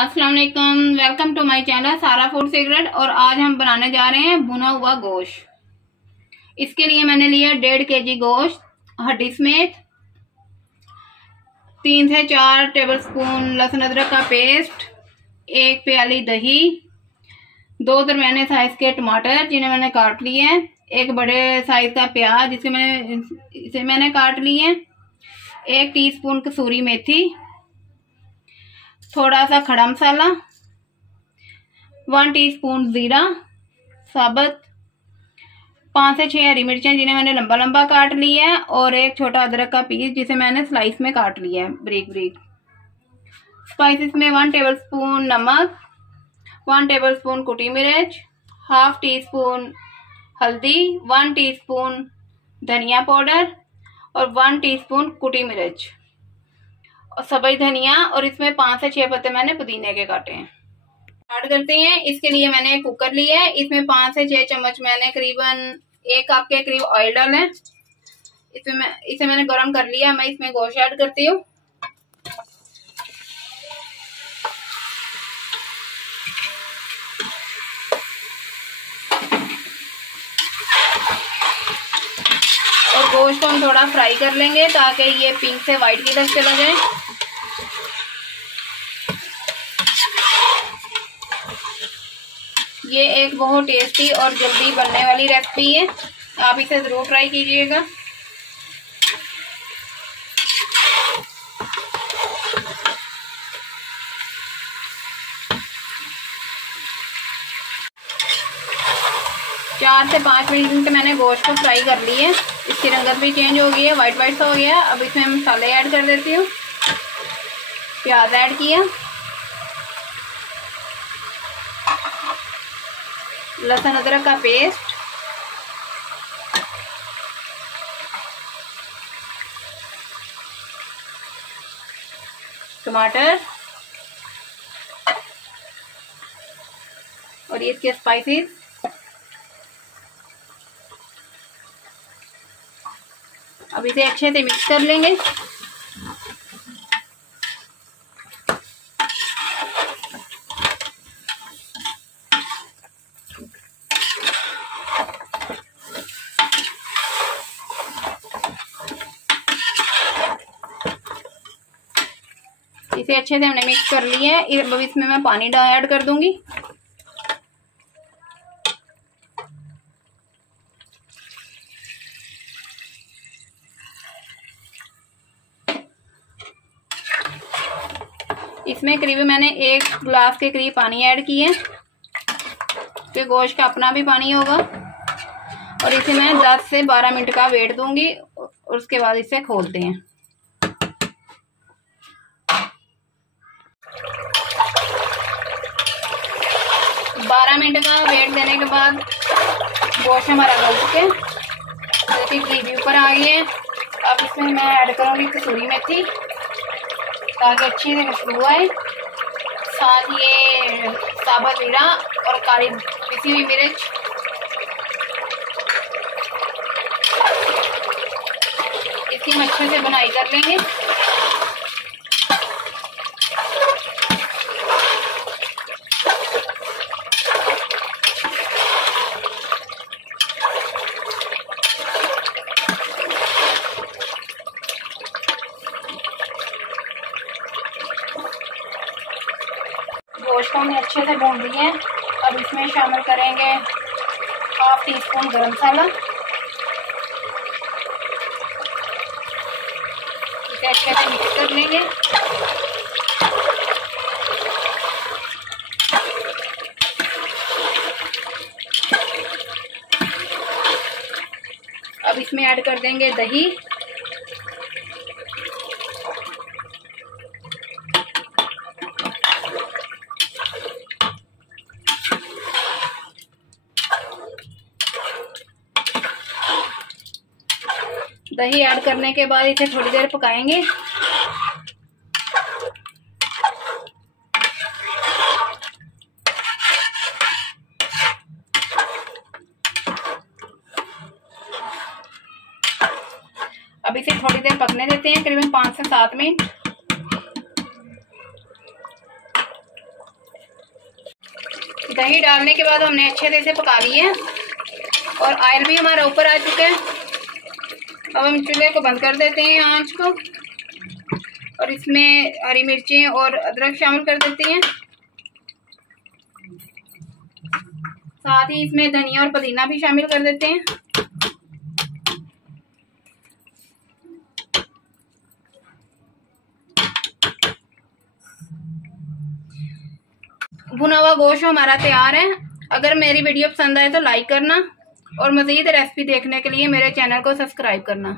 अस्सलाम वालेकुम, welcome to my channel सारा फूड सीक्रेट। और आज हम बनाने जा रहे हैं भुना हुआ गोश्त। इसके लिए मैंने लिया 1.5 kg गोश्त हड्डी समेत, 3 से 4 टेबलस्पून लहसुन अदरक का पेस्ट, 1 प्याली दही, 2 दरमियाने साइज के टमाटर जिन्हें मैंने काट लिए हैं, 1 बड़े साइज का प्याज इसे मैंने काट लिए हैं, 1 टीस्पून कसूरी मेथी, थोड़ा सा खड़ा मसाला, 1 टीस्पून जीरा साबुत, 5 से 6 हरी मिर्चें जिन्हें मैंने लंबा लंबा काट लिया है, और 1 छोटा अदरक का पीस जिसे मैंने स्लाइस में काट लिया है बारीक बारीक। स्पाइसेस में 1 टेबलस्पून नमक, 1 टेबलस्पून कुटी मिर्च, हाफ टीस्पून हल्दी, 1 टीस्पून धनिया पाउडर और 1 टीस्पून कुटी मिर्च और सब्ज धनिया, और इसमें 5 से 6 पत्ते मैंने पुदीने के काटे हैं। स्टार्ट करते हैं। इसके लिए मैंने एक कुकर लिया है, इसमें 5 से 6 चम्मच मैंने करीबन 1 कप के करीब ऑयल डाला है। इसे मैंने गर्म कर लिया। मैं इसमें गोश्त ऐड करती हूँ। और गोश्त को हम थोड़ा फ्राई कर लेंगे ताकि ये पिंक से व्हाइट की तरफ चला जाए। ये एक बहुत टेस्टी और जल्दी बनने वाली रेसिपी है, आप इसे जरूर ट्राई कीजिएगा। चार से 5 मिनट मैंने गोश्त को फ्राई कर ली है। इसकी रंगत भी चेंज हो गई है, वाइट वाइट सा हो गया है। अब इसमें मसाले ऐड कर देती हूँ। प्याज ऐड किया, लहसुन अदरक का पेस्ट, टमाटर और ये इसके स्पाइसेस। अब इसे अच्छे से मिक्स कर लेंगे। इसे अच्छे से हमने मिक्स कर लिया है। अब इसमें मैं पानी ऐड कर दूंगी। इसमें करीब मैंने 1 गिलास के करीब पानी ऐड किया है, क्योंकि गोश्त का अपना भी पानी होगा। और इसे मैं 10 से 12 मिनट का वेट दूंगी और उसके बाद इसे खोलते हैं। बारह मिनट का वेट देने के बाद गोश्त हमारा गल चुके, देखिए ग्रेवी ऊपर आ गई है। अब इसमें मैं ऐड करूंगी कसूरी मेथी ताकि अच्छी से खुशबू आए, साथ ये साबुत जीरा और काली पिसी हुई मिर्च। इसकी हम अच्छे से बुनाई कर लेंगे। गोश्त को हमने अच्छे से भून दिए हैं। अब इसमें शामिल करेंगे हाफ टीस्पून गरम मसाला। इसे अच्छे से मिक्स कर लेंगे। अब इसमें ऐड कर देंगे दही, दही ऐड करने के बाद इसे थोड़ी देर पकाएंगे। अब इसे थोड़ी देर पकने देते हैं, करीबन 5 से 7 मिनट। दही डालने के बाद हमने अच्छे से इसे पका लिया है और ऑयल भी हमारा ऊपर आ चुका है। अब हम चूल्हे को बंद कर देते हैं आंच को और इसमें हरी मिर्चें और अदरक शामिल कर देते हैं। साथ ही इसमें धनिया और पुदीना भी शामिल कर देते हैं। भुना हुआ गोश्त हमारा तैयार है। अगर मेरी वीडियो पसंद आए तो लाइक करना और मज़ीद रेसिपी देखने के लिए मेरे चैनल को सब्सक्राइब करना।